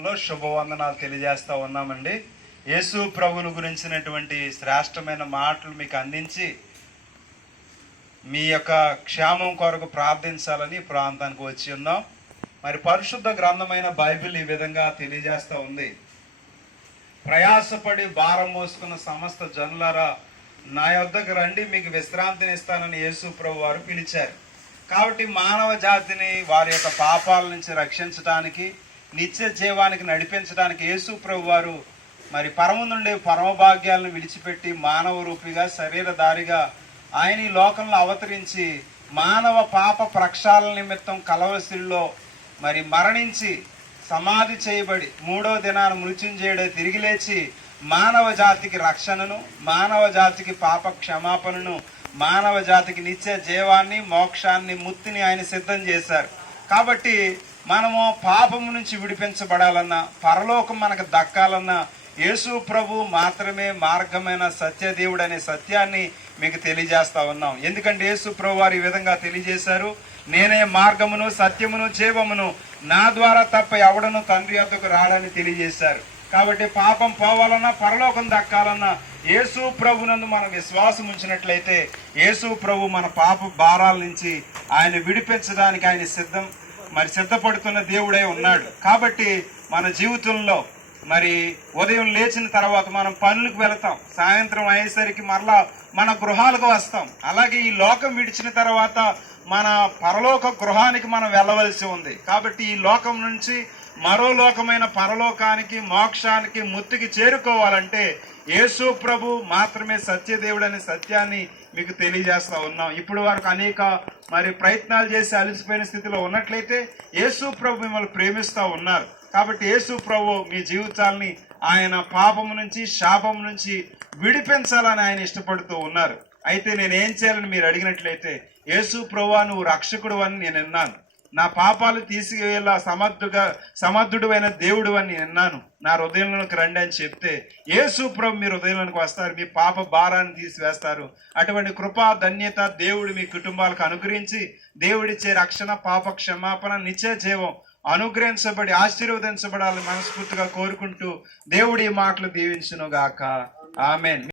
నామంలో శుభవందనాలు తెలియజేస్తా ఉన్నామండి. యేసు ప్రభుని గురించినటువంటి శ్రేష్టమైన మాటలు మీకు అందించి మీ యొక్క క్షేమం కొరకు ప్రార్థించాలని ప్రాంతానికి వచ్చి ఉన్నాం. మరి పరిశుద్ధ గ్రంథమైన బైబిల్ ఈ విధంగా తెలియజేస్తూ ఉంది. ప్రయాసపడి భారం మోసుకున్న సమస్త జనులారా నా యొద్దకు రండి మీకు విశ్రాంతిని ఇస్తానని యేసు ప్రభు వారు పిలిచారు. కాబట్టి మానవ జాతిని వారి యొక్క పాపాల నుంచి రక్షించడానికి నిత్య జీవానికి నడిపించడానికి యేసు ప్రభు వారు మరి పరము నుండి పరమభాగ్యాలను విడిచిపెట్టి మానవ రూపిగా శరీరధారిగా ఆయన ఈ లోకంలో అవతరించి మానవ పాప ప్రక్షాళన నిమిత్తం కలవసిల్లో మరి మరణించి సమాధి చేయబడి మూడో దినాన మృత్యుంజయుడే తిరిగి లేచి మానవ జాతికి రక్షణను మానవ జాతికి పాప క్షమాపణను మానవ జాతికి నిత్య జీవాన్ని మోక్షాన్ని ముత్తిని ఆయన సిద్ధం చేశారు. కాబట్టి మనము పాపము నుంచి విడిపించబడాలన్నా పరలోకం మనకు దక్కాలన్నా యేసు ప్రభు మాత్రమే మార్గమైన సత్యదేవుడు అనే సత్యాన్ని మీకు తెలియజేస్తా ఉన్నాం. ఎందుకంటే యేసు ప్రభు వారు ఈ విధంగా తెలియజేశారు నేనే మార్గమును సత్యమును జీవమును నా ద్వారా తప్ప ఎవడను తండ్రి వద్దకు రాడని తెలియజేశారు. కాబట్టి పాపం పోవాలన్నా పరలోకం దక్కాలన్నా యేసు ప్రభునందు మనం విశ్వాసం ఉంచినట్లయితే యేసు ప్రభు మన పాప భారాల నుంచి ఆయన విడిపించడానికి ఆయన సిద్ధం మరి సిద్ధపడుతున్న దేవుడై ఉన్నాడు. కాబట్టి మన జీవితంలో మరి ఉదయం లేచిన తర్వాత మనం పనులకు వెళతాం. సాయంత్రం అయ్యేసరికి మరలా మన గృహాలకు వస్తాం. అలాగే ఈ లోకం విడిచిన తర్వాత మన పరలోక గృహానికి మనం వెళ్ళవలసి ఉంది. కాబట్టి ఈ లోకం నుంచి మరో లోకమైన పరలోకానికి మోక్షానికి ముత్తికి చేరుకోవాలంటే యేసు ప్రభు మాత్రమే సత్యదేవుడు అనే సత్యాన్ని మీకు తెలియజేస్తా ఉన్నాం. ఇప్పుడు వరకు అనేక మరి ప్రయత్నాలు చేసి అలసిపోయిన స్థితిలో ఉన్నట్లయితే యేసు ప్రభు మిమ్మల్ని ప్రేమిస్తూ ఉన్నారు. కాబట్టి యేసు ప్రభు మీ జీవితాల్ని ఆయన పాపము నుంచి శాపం నుంచి విడిపించాలని ఆయన ఇష్టపడుతూ ఉన్నారు. అయితే నేను ఏం చేయాలని మీరు అడిగినట్లయితే యేసు ప్రభు నువ్వు రక్షకుడు అని నేను విన్నాను. నా పాపాలు తీసుకువెళ్ళ సమర్థుగా సమర్థుడు అయిన దేవుడు అని విన్నాను. నా హృదయంలోకి రండి అని చెప్తే యేసు ప్రభు మీ హృదయంలోకి వస్తారు మీ పాప భారాన్ని తీసివేస్తారు. అటువంటి కృపా ధన్యత దేవుడు మీ కుటుంబాలకు అనుగ్రహించి దేవుడిచ్చే రక్షణ పాప క్షమాపణ నిత్య జీవం అనుగ్రహించబడి ఆశీర్వదించబడాలని మనస్ఫూర్తిగా కోరుకుంటూ దేవుడి మాటలు దీవించునుగాక. ఆమెన్.